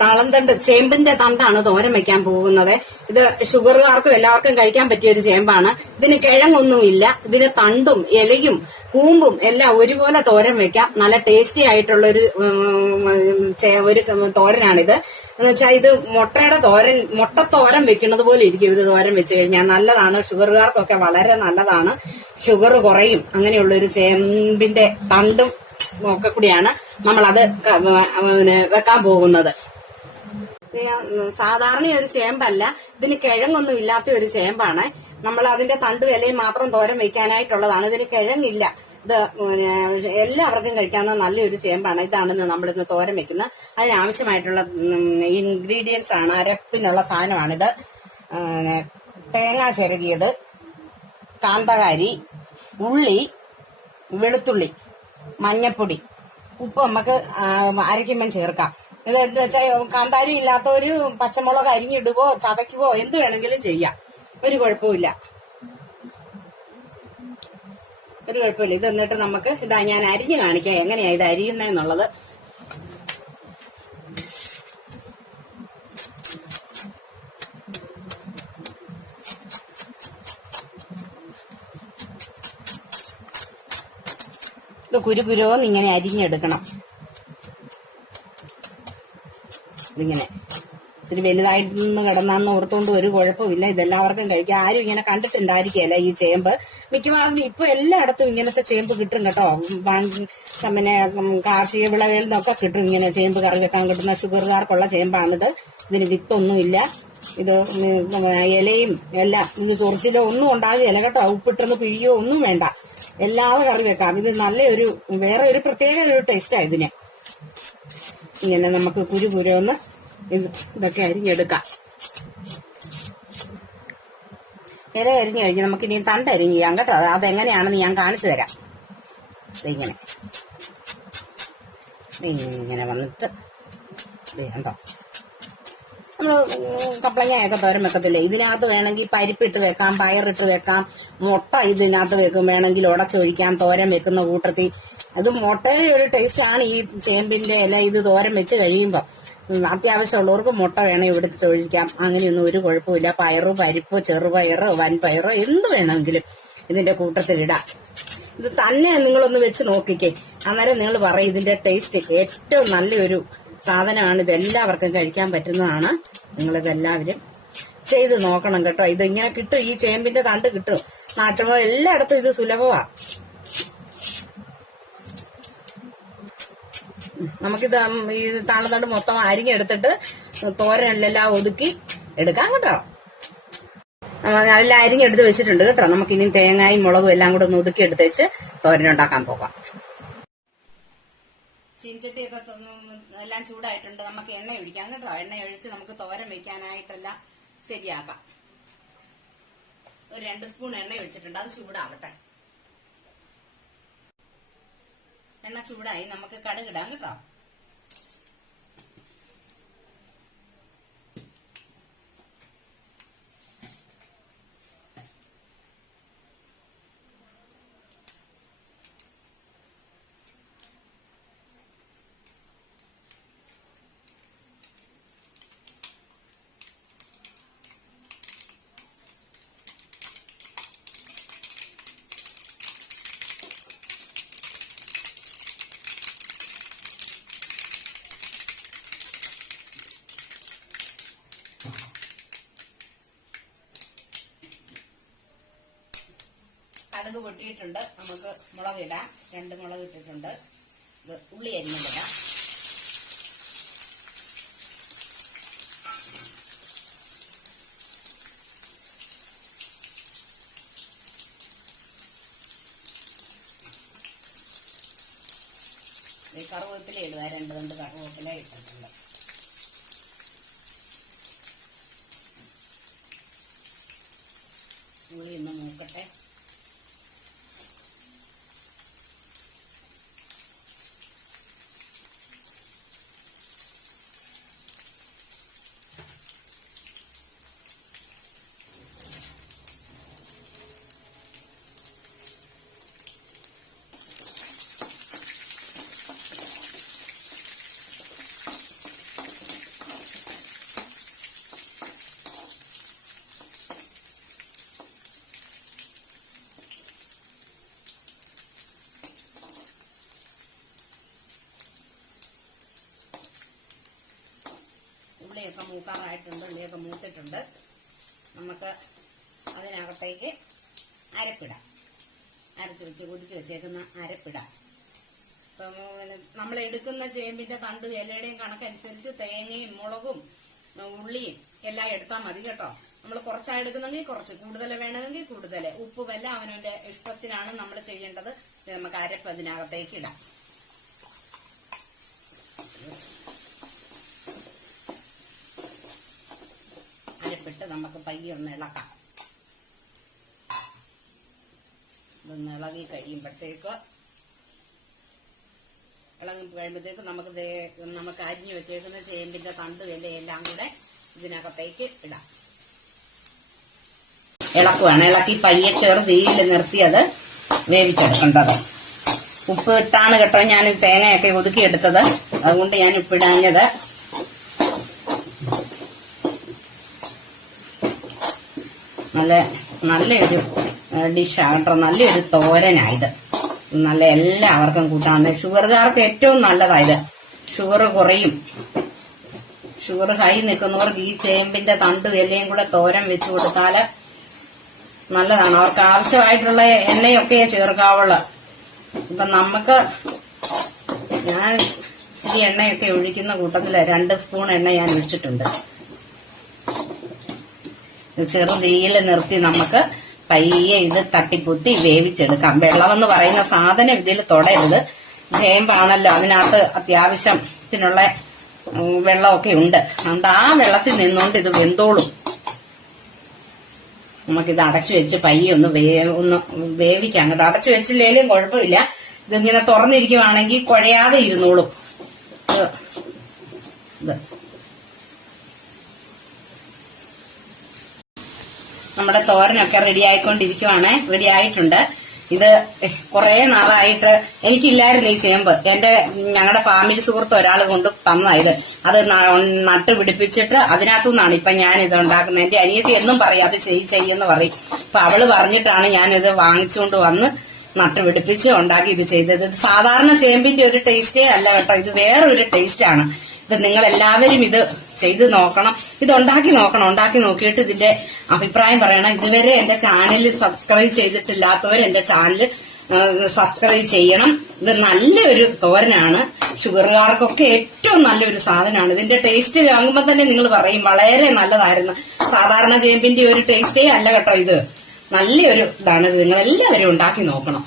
താളംതണ്ട് ചേമ്പിന്റെ തണ്ടാണ് തോരൻ വെക്കാൻ പോകുന്നത്. ഇത് ഷുഗറുകാർക്കും എല്ലാവർക്കും കഴിക്കാൻ പറ്റിയ ഒരു ചേമ്പാണ്. ഇതിന് കിഴങ്ങൊന്നുമില്ല. ഇതിന് തണ്ടും ഇലയും കൂമ്പും എല്ലാം ഒരുപോലെ തോരൻ വെക്കാം. നല്ല ടേസ്റ്റി ആയിട്ടുള്ള ഒരു തോരനാണിത്. എന്ന് വെച്ചാൽ ഇത് മുട്ടത്തോരൻ വെക്കുന്നത് പോലെ ഇരിക്കും. ഇത് തോരൻ വെച്ച് കഴിഞ്ഞാൽ നല്ലതാണ്. ഷുഗറുകാർക്കൊക്കെ വളരെ നല്ലതാണ്. ഷുഗർ കുറയും. അങ്ങനെയുള്ള ഒരു ചേമ്പിന്റെ തണ്ടും ഒക്കെ കൂടിയാണ് നമ്മളത് വെക്കാൻ പോകുന്നത്. സാധാരണ ഒരു ചേമ്പല്ല, ഇതിന് കിഴങ്ങൊന്നും ഇല്ലാത്ത ഒരു ചേമ്പാണ്. നമ്മൾ അതിന്റെ തണ്ടും ഇലയും മാത്രം തോരൻ വെക്കാനായിട്ടുള്ളതാണ്. ഇതിന് കിഴങ്ങില്ല. ഇത് എല്ലാവർക്കും കഴിക്കാവുന്ന നല്ലൊരു ചേമ്പാണ്. ഇതാണ് നമ്മളിന്ന് തോരൻ വെക്കുന്നത്. അതിനാവശ്യമായിട്ടുള്ള ഇൻഗ്രീഡിയൻസ് ആണ്, അരപ്പിനുള്ള സാധനമാണിത്. തേങ്ങ ചിരകിയത്, കാന്തകാരി, ഉള്ളി, വെളുത്തുള്ളി, മഞ്ഞപ്പൊടി, ഉപ്പ് നമുക്ക് അരയ്ക്കുമ്പം ചേർക്കാം. ഇത് എടുത്ത് വെച്ചാൽ കാന്താരി ഇല്ലാത്തവര് പച്ചമുളക് അരിഞ്ഞിടുവോ ചതയ്ക്കുവോ എന്ത് വേണമെങ്കിലും ചെയ്യാം. ഒരു കുഴപ്പമില്ല. ഇത് എന്നിട്ട് നമുക്ക് ഞാൻ അരിഞ്ഞു കാണിക്കാം എങ്ങനെയാ ഇത് അരിയുന്നതെന്നുള്ളത്. ഇത് കുരുകുരോന്ന് ഇങ്ങനെ അരിഞ്ഞെടുക്കണം. ഇതിങ്ങനെ ഇത്തിരി വലുതായിട്ടൊന്ന് കിടന്നാന്ന് ഓർത്തുകൊണ്ട് ഒരു കുഴപ്പമില്ല. ഇതെല്ലാവർക്കും കഴിക്കാം. ആരും ഇങ്ങനെ കണ്ടിട്ടുണ്ടായിരിക്കുകയല്ല ഈ ചേമ്പ്. മിക്കവാറും ഇപ്പൊ എല്ലായിടത്തും ഇങ്ങനത്തെ ചേമ്പ് കിട്ടും കേട്ടോ. പിന്നെ കാർഷിക വിളകളിൽ നിന്നൊക്കെ കിട്ടും ഇങ്ങനെ ചേമ്പ് കറി വെക്കാൻ കിട്ടുന്ന ഷുഗറുകാർക്കുള്ള ചേമ്പാണിത്. ഇതിന് വിത്തൊന്നുമില്ല. ഇത് ഇലയും എല്ലാം ഇത് ചൊറിച്ചിലോ ഒന്നും ഉണ്ടാകുകയില്ല കേട്ടോ. ഉപ്പിട്ടൊന്ന് പിഴിയോ ഒന്നും വേണ്ട. എല്ലാവരും കറി വെക്കാം. ഇത് നല്ലൊരു വേറെ ഒരു പ്രത്യേക ഒരു ടേസ്റ്റാ ഇതിന്. ഇങ്ങനെ നമുക്ക് കുരുകുരോന്ന് ഇതൊക്കെ അരിഞ്ഞെടുക്കാം. ഇല അരിഞ്ഞു കഴിഞ്ഞ് നമുക്ക് ഇനി തണ്ട് അരിഞ്ഞ് ചെയ്യാം കേട്ടോ. അതെങ്ങനെയാണെന്ന് ഞാൻ കാണിച്ചു തരാം. ഇങ്ങനെ വന്നിട്ട് കണ്ടോ, നമ്മള് കപ്പളങ്ങയൊക്കെ തോരൻ വെക്കത്തില്ലേ, ഇതിനകത്ത് വേണമെങ്കിൽ പരിപ്പിട്ട് വെക്കാം, പയറിട്ട് വെക്കാം, മുട്ട ഇതിനകത്ത് വെക്കും, വേണമെങ്കിൽ ഉടച്ചൊഴിക്കാം തോരൻ വെക്കുന്ന കൂട്ടത്തിൽ. അത് മുട്ടയുടെ ഒരു ടേസ്റ്റ് ആണ് ഈ ചേമ്പിന്റെ ഇല. ഇത് തോരൻ വെച്ച് കഴിയുമ്പോൾ അത്യാവശ്യമുള്ളവർക്ക് മുട്ട വേണം ഇവിടെ ഒഴിക്കാം. അങ്ങനെയൊന്നും ഒരു കുഴപ്പമില്ല. പയറോ പരിപ്പോ ചെറുപയറോ വൻപയറോ എന്ത് വേണമെങ്കിലും ഇതിന്റെ കൂട്ടത്തിലിടാം. ഇത് തന്നെ നിങ്ങളൊന്ന് വെച്ച് നോക്കിക്കേ, അന്നേരം നിങ്ങൾ പറയും ഇതിന്റെ ടേസ്റ്റ് ഏറ്റവും നല്ലൊരു സാധനമാണ്. ഇതെല്ലാവർക്കും കഴിക്കാൻ പറ്റുന്നതാണ്. നിങ്ങളിതെല്ലാവരും ചെയ്ത് നോക്കണം കേട്ടോ. ഇത് ഇങ്ങനെ കിട്ടും, ഈ ചേമ്പിന്റെ തണ്ട് കിട്ടും നാട്ടുമ്പോൾ എല്ലായിടത്തും. ഇത് സുലഭമാണ്. നമുക്കിത് ഈ താണത്തണ്ട് മൊത്തം അരിഞ്ഞെടുത്തിട്ട് തോരനെല്ലാം ഒതുക്കി എടുക്കാം കേട്ടോ. എല്ലാം അരിഞ്ഞെടുത്ത് വെച്ചിട്ടുണ്ട് കേട്ടോ. നമുക്കിനി തേങ്ങയും മുളകും എല്ലാം കൂടെ ഒന്ന് ഒതുക്കി എടുത്ത് വെച്ച് തോരനുണ്ടാക്കാൻ പോകാം. ചീൻചട്ടിയൊക്കെ എല്ലാം ചൂടായിട്ടുണ്ട്. നമുക്ക് എണ്ണ ഒഴിക്കാം കേട്ടോ. എണ്ണ ഒഴിച്ച് നമുക്ക് തോരൻ വെക്കാനായിട്ടെല്ലാം ശരിയാക്കാം. ഒരു 2 സ്പൂൺ എണ്ണ ഒഴിച്ചിട്ടുണ്ട്. അത് ചൂടാവട്ടെ. എണ്ണ ചൂടായി, നമുക്ക് കടുകിടാം കേട്ടോ. കടുക് പൊട്ടിയിട്ടുണ്ട്. നമുക്ക് മുളകിടാം. 2 മുളക് ഇട്ടിട്ടുണ്ട്. ഉള്ളി അരിഞ്ഞിടാം. കറുവേപ്പില ഇടുക. 2 തണ്ട് കറുവേപ്പില ഇട്ടിട്ടുണ്ട്. ഉള്ളി ഒന്ന് മൂക്കട്ടെ. എണ്ണയൊക്കെ മൂക്കാറായിട്ടുണ്ട്, ഉള്ളിയൊക്കെ മൂത്തിട്ടുണ്ട്. നമുക്ക് അതിനകത്തേക്ക് അരപ്പിടാം. അരച്ച് വെച്ച് ഒതുക്കി വെച്ചേക്കുന്ന അരപ്പിടാം. ഇപ്പം നമ്മൾ എടുക്കുന്ന ചേമ്പിന്റെ തണ്ട് ഇലയുടെയും കണക്കനുസരിച്ച് തേങ്ങയും മുളകും ഉള്ളിയും എല്ലാം എടുത്താൽ മതി കേട്ടോ. നമ്മൾ കുറച്ചായി എടുക്കുന്നെങ്കിൽ കുറച്ച്, കൂടുതൽ വേണമെങ്കിൽ കൂടുതൽ. ഉപ്പും എല്ലാം അവനവന്റെ ഇഷ്ടത്തിനാണ് നമ്മൾ ചെയ്യേണ്ടത്. നമുക്ക് അരപ്പ് അതിനകത്തേക്ക് ഇടാം. അരപ്പിട്ട് നമുക്ക് പയ്യെ ഒന്ന് ഇളക്കാം. ഇതൊന്ന് ഇളകി കഴിയുമ്പോഴത്തേക്ക് നമുക്ക് അരിഞ്ഞു വെച്ചേക്കുന്ന ചേമ്പിന്റെ തണ്ട് എല്ലാം കൂടെ ഇതിനകത്തേക്ക് ഇടാം. ഇളക്കുവാണ്. ഇളക്കി പയ്യെ തീയിൽ നിർത്തി അത് വേവിച്ചെടുക്കേണ്ടത്. ഉപ്പ് ഇട്ടാണ് കേട്ടോ ഞാൻ തേങ്ങയൊക്കെ ഒതുക്കിയെടുത്തത്, അതുകൊണ്ട് ഞാൻ ഉപ്പിടാഞ്ഞത്. നല്ലൊരു ഡിഷാണ് കേട്ടോ, നല്ലൊരു തോരനായത്. നല്ല എല്ലാവർക്കും കൂട്ടാൻ. ഷുഗറുകാർക്ക് ഏറ്റവും നല്ലതായത്. ഷുഗർ കുറയും. ഷുഗർ ഹൈ നിൽക്കുന്നവർക്ക് ഈ ചേമ്പിന്റെ തണ്ട് എല്ലാം കൂടെ തോരൻ വെച്ചു കൊടുത്താല് നല്ലതാണ്. അവർക്ക് ആവശ്യമായിട്ടുള്ള എണ്ണയൊക്കെ ചേർക്കാവുള്ളൂ. ഇപ്പൊ ഞാൻ ഇച്ചിരി എണ്ണയൊക്കെ ഒഴിക്കുന്ന കൂട്ടത്തില് 2 സ്പൂൺ എണ്ണ ഞാൻ ഒഴിച്ചിട്ടുണ്ട്. ചെറുതീയിൽ നിർത്തി നമുക്ക് പയ്യെ ഇത് തട്ടിപ്പൊത്തി വേവിച്ചെടുക്കാം. വെള്ളമെന്ന് പറയുന്ന സാധനം ഇതിൽ തൊടരുത്. ചേമ്പാണല്ലോ, അതിനകത്ത് അത്യാവശ്യത്തിനുള്ള വെള്ളമൊക്കെ ഉണ്ട്. അതുകൊണ്ട് ആ വെള്ളത്തിൽ നിന്നുകൊണ്ട് ഇത് വെന്തോളും. നമുക്കിത് അടച്ചു വെച്ച് പയ്യെ ഒന്ന് വേവിക്കാം കേട്ടോ. അടച്ചു വെച്ചില്ലേലും കുഴപ്പമില്ല. ഇതിങ്ങനെ തുറന്നിരിക്കുവാണെങ്കിൽ കുഴയാതെ ഇരുന്നോളും. നമ്മുടെ തോരനൊക്കെ റെഡി ആയിക്കൊണ്ടിരിക്കുവാണ്. റെഡി ആയിട്ടുണ്ട്. ഇത് കുറെ നാളായിട്ട് എനിക്കില്ലായിരുന്നു ഈ ചേമ്പ്. ഞങ്ങളുടെ ഫാമിലി സുഹൃത്ത് ഒരാൾ കൊണ്ട് തന്നതായത്. അത് നട്ടുപിടിപ്പിച്ചിട്ട് അതിനകത്തുനിന്നാണ് ഇപ്പൊ ഞാൻ ഇത് ഉണ്ടാക്കുന്നത്. എന്റെ അനിയത്തി എന്നും പറയും അത് ചെയ്യുമെന്ന് പറയും. അപ്പൊ അവള് പറഞ്ഞിട്ടാണ് ഞാനിത് വാങ്ങിച്ചുകൊണ്ട് വന്ന് നട്ടുപിടിപ്പിച്ച് ഉണ്ടാക്കി ഇത് ചെയ്തത്. ഇത് സാധാരണ ചേമ്പിന്റെ ഒരു ടേസ്റ്റേ അല്ല കേട്ടോ, ഇത് വേറൊരു ടേസ്റ്റാണ്. ഇത് നിങ്ങൾ എല്ലാവരും ഇത് ചെയ്ത് നോക്കണം. ഇത് ഉണ്ടാക്കി നോക്കണം. ഉണ്ടാക്കി നോക്കിയിട്ട് ഇതിന്റെ അഭിപ്രായം പറയണം. ഇതുവരെ എന്റെ ചാനൽ സബ്സ്ക്രൈബ് ചെയ്തിട്ടില്ലാത്തവർ എന്റെ ചാനൽ സബ്സ്ക്രൈബ് ചെയ്യണം. ഇത് നല്ലൊരു തോരനാണ്. ഷുഗറുകാർക്കൊക്കെ ഏറ്റവും നല്ലൊരു സാധനമാണ്. ഇതിന്റെ ടേസ്റ്റ് വാങ്ങുമ്പോൾ തന്നെ നിങ്ങൾ പറയും വളരെ നല്ലതായിരുന്നു. സാധാരണ ചേമ്പിന്റെ ഒരു ടേസ്റ്റേ അല്ല കേട്ടോ ഇത്. നല്ലൊരു ഇതാണ്. ഇത് നിങ്ങൾ എല്ലാവരും ഉണ്ടാക്കി നോക്കണം.